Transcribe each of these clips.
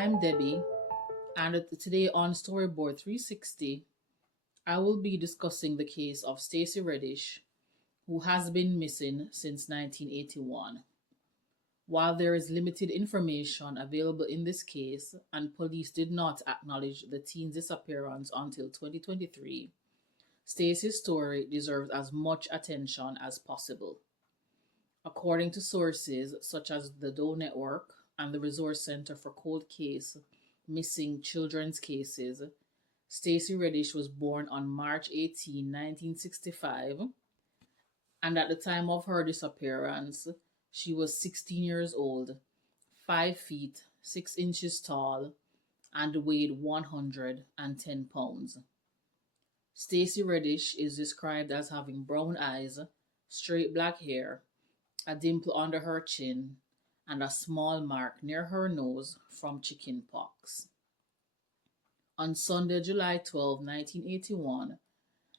I'm Debbie, and today on Storyboard 360, I will be discussing the case of Stacey Reddish, who has been missing since 1981. While there is limited information available in this case, and police did not acknowledge the teen's disappearance until 2023, Stacey's story deserves as much attention as possible. According to sources such as the Doe Network and the Resource Center for Cold Case Missing Children's Cases, Stacey Reddish was born on March 18, 1965, and at the time of her disappearance, she was 16 years old, 5 feet 6 inches tall, and weighed 110 pounds. Stacey Reddish is described as having brown eyes, straight black hair, a dimple under her chin, and a small mark near her nose from chicken pox. On Sunday, July 12, 1981,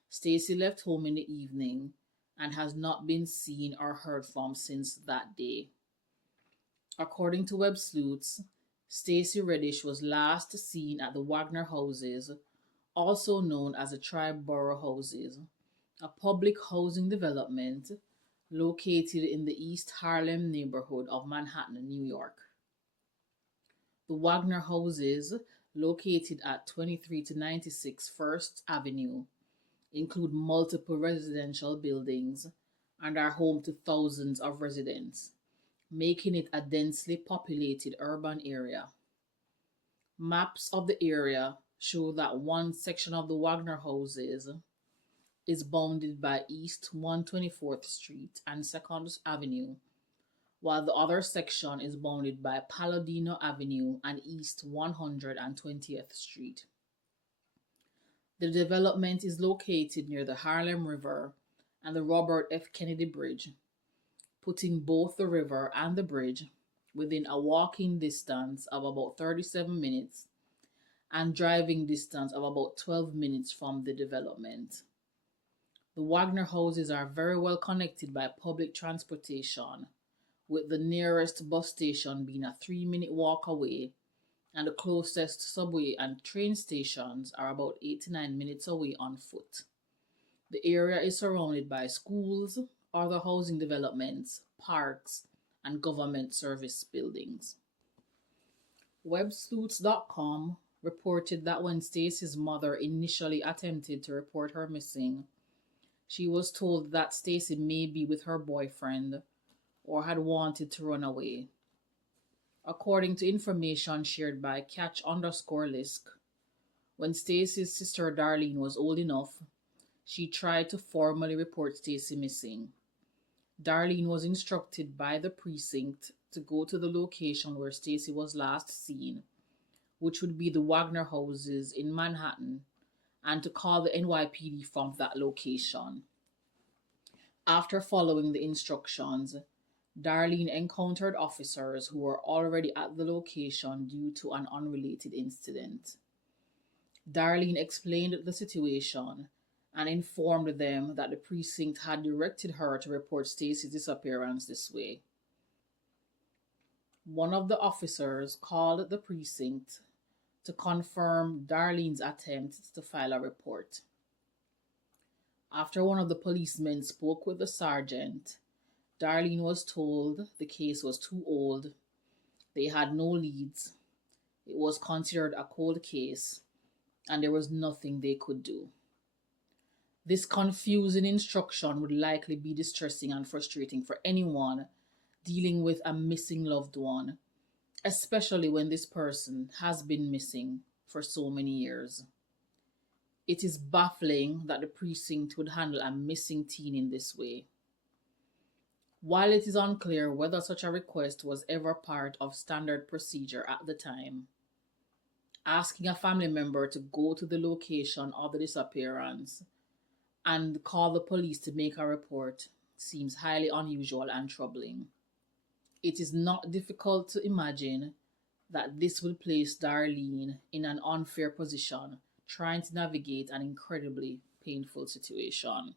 Stacey left home in the evening and has not been seen or heard from since that day. According to Web Sleuths, Stacey Reddish was last seen at the Wagner Houses, also known as the Triborough Houses, a public housing development located in the East Harlem neighborhood of Manhattan, New York. The Wagner Houses, located at 23 to 96 First Avenue, include multiple residential buildings and are home to thousands of residents, making it a densely populated urban area. Maps of the area show that one section of the Wagner Houses is bounded by East 124th Street and 2nd Avenue, while the other section is bounded by Palladino Avenue and East 120th Street. The development is located near the Harlem River and the Robert F. Kennedy Bridge, putting both the river and the bridge within a walking distance of about 37 minutes and driving distance of about 12 minutes from the development. The Wagner Houses are very well connected by public transportation, with the nearest bus station being a 3-minute walk away, and the closest subway and train stations are about 8 to 9 minutes away on foot. The area is surrounded by schools, other housing developments, parks, and government service buildings. WebSleuths.com reported that when Stacey's mother initially attempted to report her missing, she was told that Stacey may be with her boyfriend or had wanted to run away. According to information shared by Catch_Lisk, when Stacey's sister Darlene was old enough, she tried to formally report Stacey missing. Darlene was instructed by the precinct to go to the location where Stacey was last seen, which would be the Wagner Houses in Manhattan, and to call the NYPD from that location. After following the instructions, Darlene encountered officers who were already at the location due to an unrelated incident. Darlene explained the situation and informed them that the precinct had directed her to report Stacey's disappearance this way. One of the officers called the precinct to confirm Darlene's attempt to file a report. After one of the policemen spoke with the sergeant, Darlene was told the case was too old, they had no leads, it was considered a cold case, and there was nothing they could do. This confusing instruction would likely be distressing and frustrating for anyone dealing with a missing loved one, especially when this person has been missing for so many years. It is baffling that the precinct would handle a missing teen in this way. While it is unclear whether such a request was ever part of standard procedure at the time, asking a family member to go to the location of the disappearance and call the police to make a report seems highly unusual and troubling. It is not difficult to imagine that this will place Darlene in an unfair position trying to navigate an incredibly painful situation.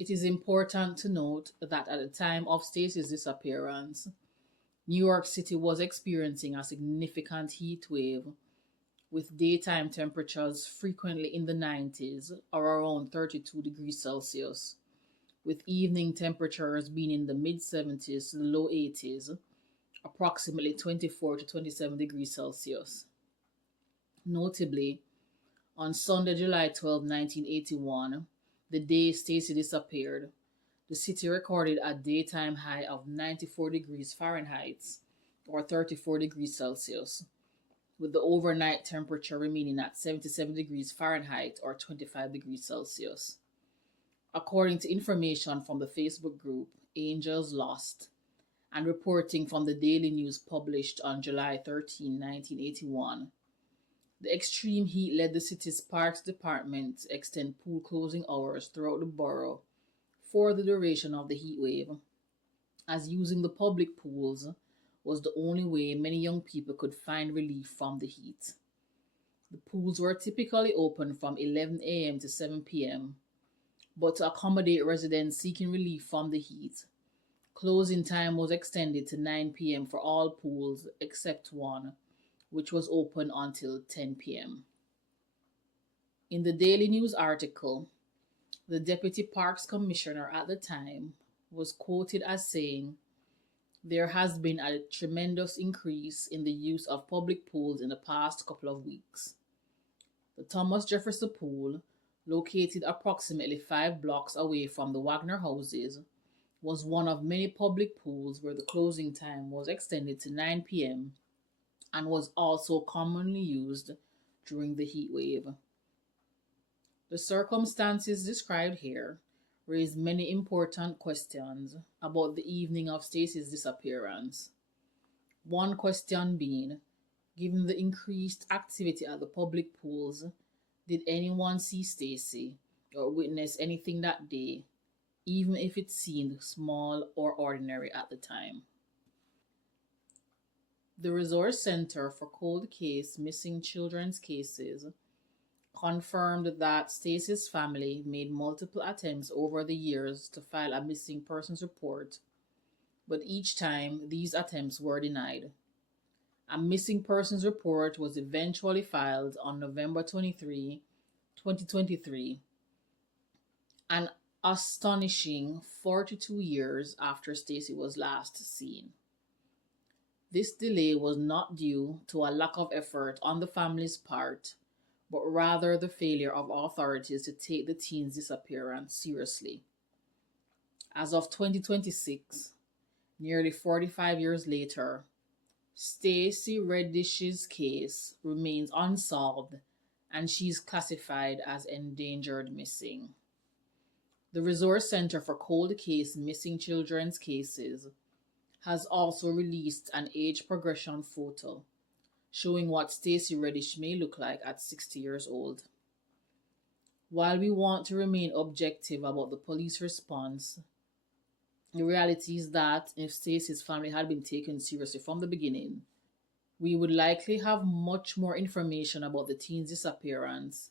It is important to note that at the time of Stacey's disappearance, New York City was experiencing a significant heat wave with daytime temperatures frequently in the 90s or around 32 degrees Celsius, with evening temperatures being in the mid 70s to the low 80s, approximately 24 to 27 degrees Celsius. Notably, on Sunday, July 12, 1981, the day Stacey disappeared, the city recorded a daytime high of 94 degrees Fahrenheit or 34 degrees Celsius, with the overnight temperature remaining at 77 degrees Fahrenheit or 25 degrees Celsius. According to information from the Facebook group Angels Lost and reporting from the Daily News published on July 13, 1981, the extreme heat led the city's parks department to extend pool closing hours throughout the borough for the duration of the heat wave, as using the public pools was the only way many young people could find relief from the heat. The pools were typically open from 11 a.m. to 7 p.m., but to accommodate residents seeking relief from the heat, closing time was extended to 9 p.m. for all pools except one, which was open until 10 p.m. In the Daily News article, the Deputy Parks Commissioner at the time was quoted as saying, "There has been a tremendous increase in the use of public pools in the past couple of weeks. The Thomas Jefferson Pool, located approximately 5 blocks away from the Wagner houses, was one of many public pools where the closing time was extended to 9 p.m. and was also commonly used during the heat wave." The circumstances described here raise many important questions about the evening of Stacey's disappearance. One question being, given the increased activity at the public pools, did anyone see Stacey or witness anything that day, even if it seemed small or ordinary at the time? The Resource Center for Cold Case Missing Children's Cases confirmed that Stacey's family made multiple attempts over the years to file a missing persons report, but each time these attempts were denied. A missing persons report was eventually filed on November 23, 2023, an astonishing 42 years after Stacey was last seen. This delay was not due to a lack of effort on the family's part, but rather the failure of authorities to take the teen's disappearance seriously. As of 2026, nearly 45 years later, Stacey Reddish's case remains unsolved and she's classified as endangered missing. The Resource Center for Cold Case Missing Children's Cases has also released an age progression photo showing what Stacey Reddish may look like at 60 years old. While we want to remain objective about the police response, the reality is that if Stacey's family had been taken seriously from the beginning, we would likely have much more information about the teen's disappearance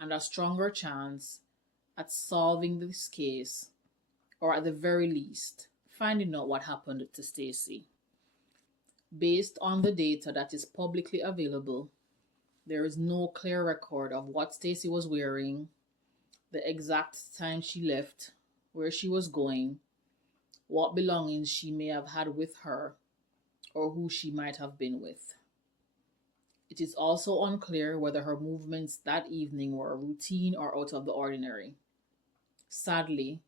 and a stronger chance at solving this case, or at the very least, finding out what happened to Stacey. Based on the data that is publicly available, there is no clear record of what Stacey was wearing, the exact time she left, where she was going, what belongings she may have had with her, or who she might have been with. It is also unclear whether her movements that evening were routine or out of the ordinary. Sadly,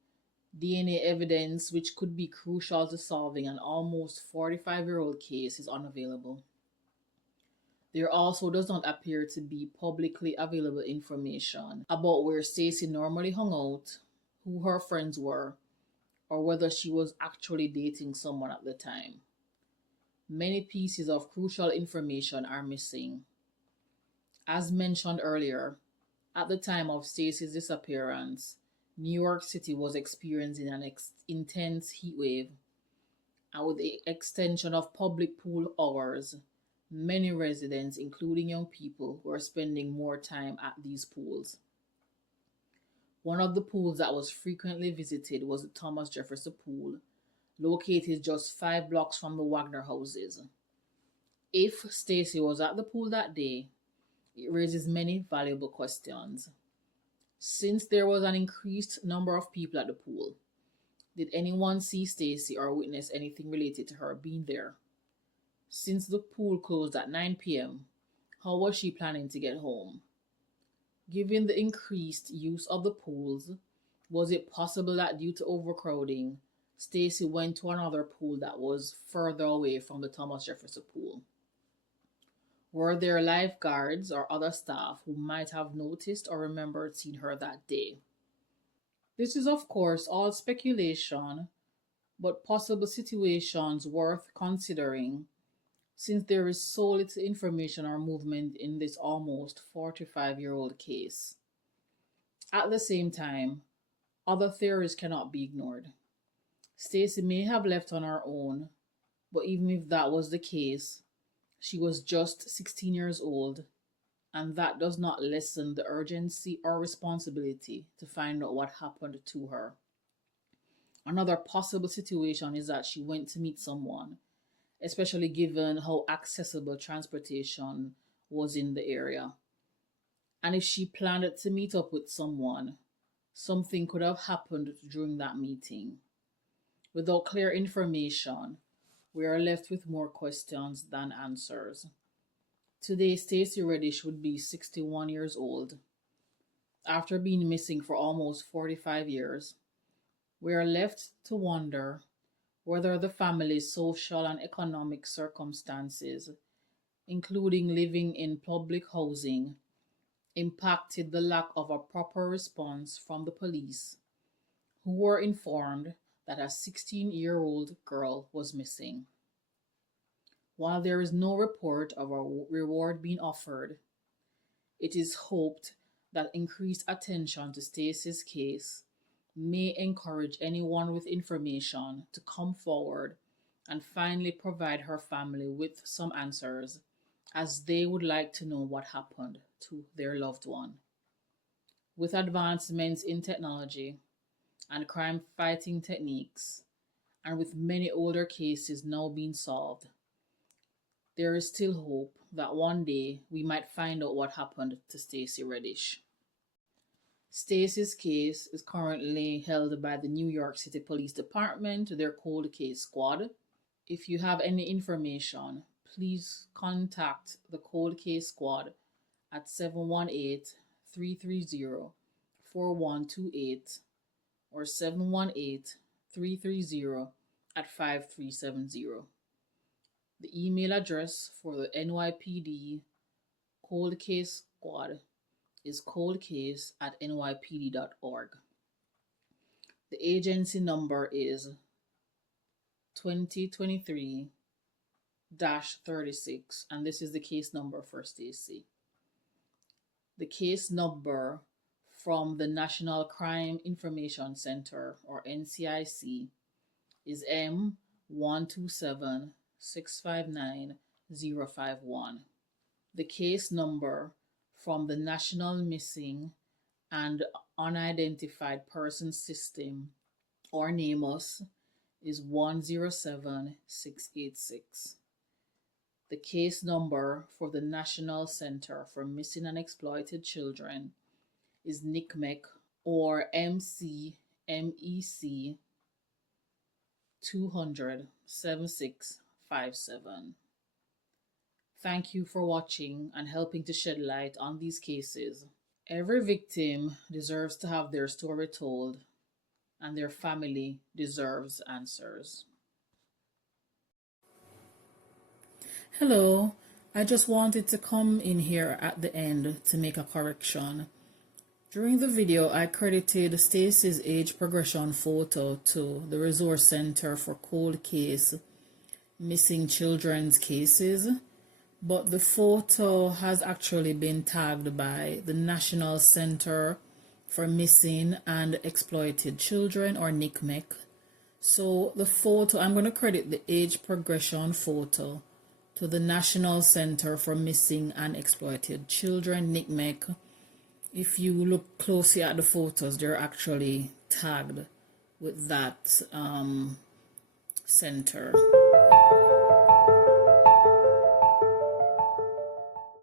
DNA evidence, which could be crucial to solving an almost 45-year-old case, is unavailable. There also does not appear to be publicly available information about where Stacey normally hung out, who her friends were, or whether she was actually dating someone at the time. Many pieces of crucial information are missing. As mentioned earlier, at the time of Stacey's disappearance, New York City was experiencing an intense heat wave, and with the extension of public pool hours, many residents, including young people, were spending more time at these pools. One of the pools that was frequently visited was the Thomas Jefferson Pool, located just 5 blocks from the Wagner houses. If Stacey was at the pool that day, it raises many valuable questions. Since there was an increased number of people at the pool, did anyone see Stacey or witness anything related to her being there? Since the pool closed at 9 p.m., how was she planning to get home? Given the increased use of the pools, was it possible that due to overcrowding, Stacey went to another pool that was further away from the Thomas Jefferson pool? Were there lifeguards or other staff who might have noticed or remembered seeing her that day? This is, of course, all speculation, but possible situations worth considering since there is so little information or movement in this almost 45-year-old case. At the same time, other theories cannot be ignored. Stacey may have left on her own, but even if that was the case, she was just 16 years old, and that does not lessen the urgency or responsibility to find out what happened to her. Another possible situation is that she went to meet someone, especially given how accessible transportation was in the area. And if she planned to meet up with someone, something could have happened during that meeting. Without clear information, we are left with more questions than answers. Today, Stacey Reddish would be 61 years old. After being missing for almost 45 years, we are left to wonder whether the family's social and economic circumstances, including living in public housing, impacted the lack of a proper response from the police, who were informed that a 16-year-old girl was missing. While there is no report of a reward being offered, it is hoped that increased attention to Stacey's case may encourage anyone with information to come forward and finally provide her family with some answers, as they would like to know what happened to their loved one. With advancements in technology and crime-fighting techniques, and with many older cases now being solved, there is still hope that one day we might find out what happened to Stacey Reddish. Stacey's case is currently held by the New York City Police Department, their cold case squad. If you have any information, please contact the cold case squad at 718-330-4128 or 718-330 at 5370. The email address for the NYPD Cold Case Squad is coldcase@nypd.org. The agency number is 2023-36, and this is the case number for Stacey. The case number from the National Crime Information Center, or NCIC, is M127659-051. The case number from the National Missing and Unidentified Persons System, or NAMOS, is 107686. The case number for the National Center for Missing and Exploited Children is NCMEC, or MCMEC 200-7657. Thank you for watching and helping to shed light on these cases. Every victim deserves to have their story told, and their family deserves answers. Hello, I just wanted to come in here at the end to make a correction. During the video, I credited Stacey's age progression photo to the Resource Center for Cold Case Missing Children's Cases, but the photo has actually been tagged by the National Center for Missing and Exploited Children, or NCMEC. So the photo, I'm going to credit the age progression photo to the National Center for Missing and Exploited Children, NCMEC. If you look closely at the photos, they're actually tagged with that Center.